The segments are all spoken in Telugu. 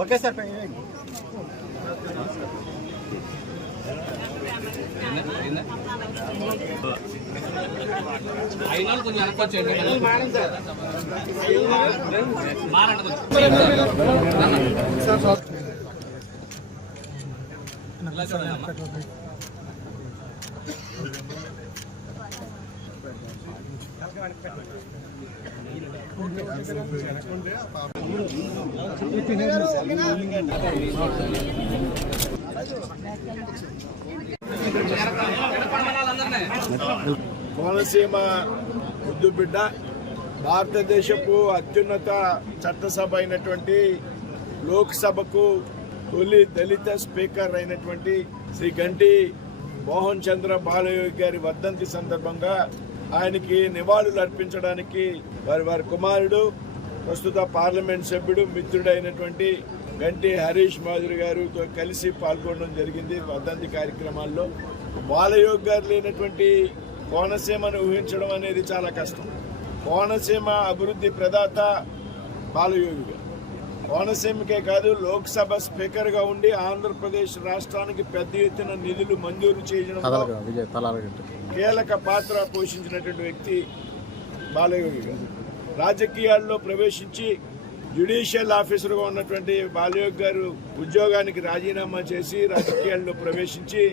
ఓకే సార్ అయినా కొంచెం వెనకొచ్చేయండి మారండి కొంచెం ఇలా చూడండి కోనసీమ ముద్దు బిడ్డ భారతదేశపు అత్యున్నత చట్టసభ అయినటువంటి లోక్సభకు తొలి దళిత స్పీకర్ అయినటువంటి శ్రీ గంటి మోహన్ చంద్ర బాలయోగి గారి వర్ధంతి సందర్భంగా ఆయనకి నివాళులు అర్పించడానికి వారి వారి కుమారుడు ప్రస్తుత పార్లమెంట్ సభ్యుడు మిత్రుడైనటువంటి గంటి హరీష్ మాధురి గారితో కలిసి పాల్గొనడం జరిగింది వర్ధంతి కార్యక్రమాల్లో. బాలయోగ్ గారు లేనటువంటి కోనసీమను ఊహించడం అనేది చాలా కష్టం. కోనసీమ అభివృద్ధి ప్రదాత బాలయోగి గారు. కోనసీమకే కాదు లోక్సభ స్పీకర్గా ఉండి ఆంధ్రప్రదేశ్ రాష్ట్రానికి పెద్ద ఎత్తున నిధులు మంజూరు చేయడం కీలక పాత్ర పోషించినటువంటి వ్యక్తి బాలయోగి గారు. రాజకీయాల్లో ప్రవేశించి జ్యుడిషియల్ ఆఫీసర్గా ఉన్నటువంటి బాలయోగి గారు ఉద్యోగానికి రాజీనామా చేసి రాజకీయాల్లో ప్రవేశించి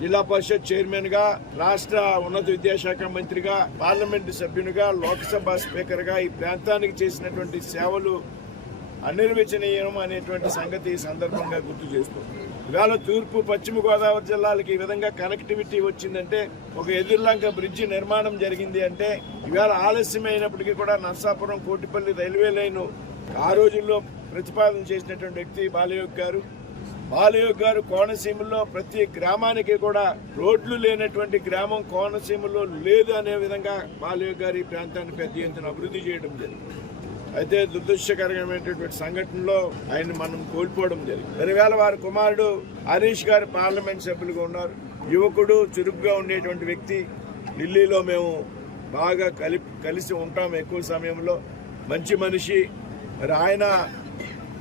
జిల్లా పరిషత్ చైర్మన్గా రాష్ట్ర ఉన్నత విద్యాశాఖ మంత్రిగా పార్లమెంటు సభ్యునిగా లోక్సభ స్పీకర్గా ఈ ప్రాంతానికి చేసినటువంటి సేవలు అనిర్వచనీయం అనేటువంటి సంగతి ఈ సందర్భంగా గుర్తు చేస్తుంది ఇవాళ తూర్పు పశ్చిమ గోదావరి జిల్లాలకి ఈ విధంగా కనెక్టివిటీ వచ్చిందంటే ఒక ఎదుర్లంక బ్రిడ్జి నిర్మాణం జరిగింది అంటే ఇవాళ ఆలస్యమైనప్పటికీ కూడా నర్సాపురం కోటిపల్లి రైల్వే లైన్ ఆ రోజుల్లో ప్రతిపాదన చేసినటువంటి వ్యక్తి బాలయోగ్ గారు. బాలయోగ్ గారు కోనసీమలో ప్రతి గ్రామానికి కూడా రోడ్లు లేనటువంటి గ్రామం కోనసీమలో లేదు అనే విధంగా బాలయోగ్ గారు ఈ ప్రాంతాన్ని పెద్ద ఎత్తున అభివృద్ధి చేయడం జరిగింది. అయితే దురదృష్టకరమైనటువంటి సంఘటనలో ఆయన మనం కోల్పోవడం జరిగింది. పెరివేళ వారి కుమారుడు హరీష్ గారు పార్లమెంట్ సభ్యులుగా ఉన్నారు యువకుడు చురుగ్గా ఉండేటువంటి వ్యక్తి ఢిల్లీలో మేము బాగా కలి కలిసి ఉంటాం ఎక్కువ సమయంలో. మంచి మనిషి. మరి ఆయన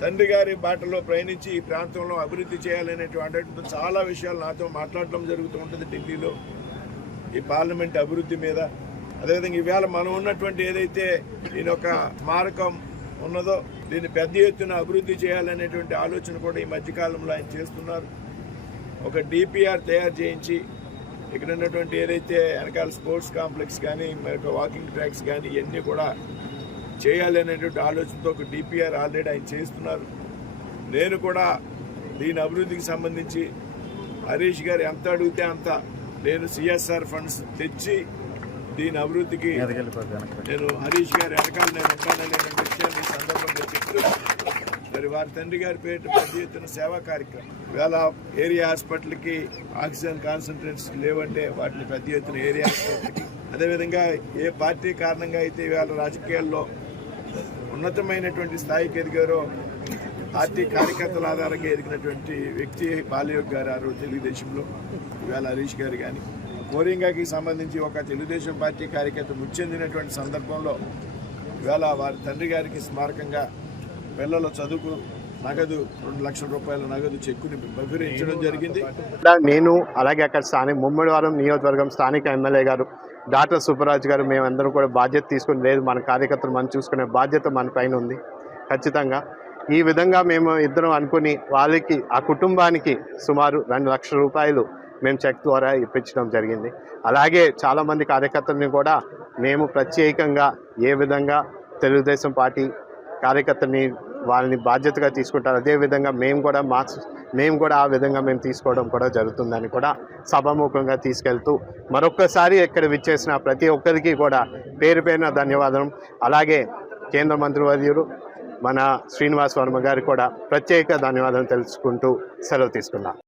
తండ్రి గారి బాటలో ప్రయాణించి ఈ ప్రాంతంలో అభివృద్ధి చేయాలనేటువంటి చాలా విషయాలు నాతో మాట్లాడడం జరుగుతూ ఉంటుంది ఢిల్లీలో. ఈ పార్లమెంట్ అభివృద్ధి మీద అదేవిధంగా ఈవేళ మనం ఉన్నటువంటి ఏదైతే దీని ఒక మారకం ఉన్నదో దీన్ని పెద్ద ఎత్తున అభివృద్ధి చేయాలనేటువంటి ఆలోచన కూడా ఈ మధ్యకాలంలో ఆయన చేస్తున్నారు. ఒక డిపిఆర్ తయారు చేయించి ఇక్కడ ఉన్నటువంటి ఏదైతే వెనకాల స్పోర్ట్స్ కాంప్లెక్స్ కానీ మరి వాకింగ్ ట్రాక్స్ కానీ ఇవన్నీ కూడా చేయాలి అనేటువంటి ఆలోచనతో ఒక డిపిఆర్ ఆల్రెడీ ఆయన చేస్తున్నారు. నేను కూడా దీని అభివృద్ధికి సంబంధించి హరీష్ గారు ఎంత అడిగితే అంత నేను సిఎస్ఆర్ ఫండ్స్ తెచ్చి దీని అభివృద్ధికి నేను హరీష్ గారి వెనకాల నేను ఉంటాననే విషయాన్ని సందర్భంగా చెప్తూ మరి వారి తండ్రి గారి పేరిట పెద్ద ఎత్తున సేవా కార్యక్రమం. ఇవాళ ఏరియా హాస్పిటల్కి ఆక్సిజన్ కాన్సన్ట్రేట్స్ లేవంటే వాటిని పెద్ద ఎత్తున ఏరియా హాస్పిటల్కి. అదేవిధంగా ఏ పార్టీ కారణంగా అయితే ఇవాళ రాజకీయాల్లో ఉన్నతమైనటువంటి స్థాయికి ఎదిగారో పార్టీ కార్యకర్తల ఆధారంగా ఎదిగినటువంటి వ్యక్తి బాలయోగ్ గారు ఆ రోజు తెలుగుదేశంలో. ఇవాళ హరీష్ గారు కానీ కోరింగాకి సంబంధించి ఒక తెలుగుదేశం పార్టీ కార్యకర్త మృతి చెందినటువంటి సందర్భంలో ఇవాళ వారి తండ్రి గారికి స్మారకంగా పిల్లల చదువుకు నగదు రెండు లక్షల రూపాయల నగదు చెక్కుని బహిరించడం జరిగింది. నేను అలాగే అక్కడ స్థానిక ముమ్మడివారం నియోజకవర్గం స్థానిక ఎమ్మెల్యే గారు డాక్టర్ సుబ్బరాజు గారు మేమందరం కూడా బాధ్యత తీసుకుని లేదు మన కార్యకర్తలు మనం చూసుకునే బాధ్యత మన పైన ఉంది. ఖచ్చితంగా ఈ విధంగా మేము ఇద్దరం అనుకుని వాళ్ళకి ఆ కుటుంబానికి సుమారు రెండు లక్షల రూపాయలు మేము చెక్ ద్వారా ఇప్పించడం జరిగింది. అలాగే చాలామంది కార్యకర్తలను కూడా మేము ప్రత్యేకంగా ఏ విధంగా తెలుగుదేశం పార్టీ కార్యకర్తని వాళ్ళని బాధ్యతగా తీసుకుంటారు అదేవిధంగా మేము కూడా మా మేము కూడా ఆ విధంగా మేము తీసుకోవడం కూడా జరుగుతుందని కూడా సభాముఖంగా తీసుకెళ్తూ మరొక్కసారి ఇక్కడ విచ్చేసిన ప్రతి ఒక్కరికి కూడా పేరు పేరున ధన్యవాదం. అలాగే కేంద్ర మంత్రివర్యులు మన శ్రీనివాస్ వర్మ గారికి కూడా ప్రత్యేక ధన్యవాదాలు తెలుసుకుంటూ సెలవు తీసుకున్నాం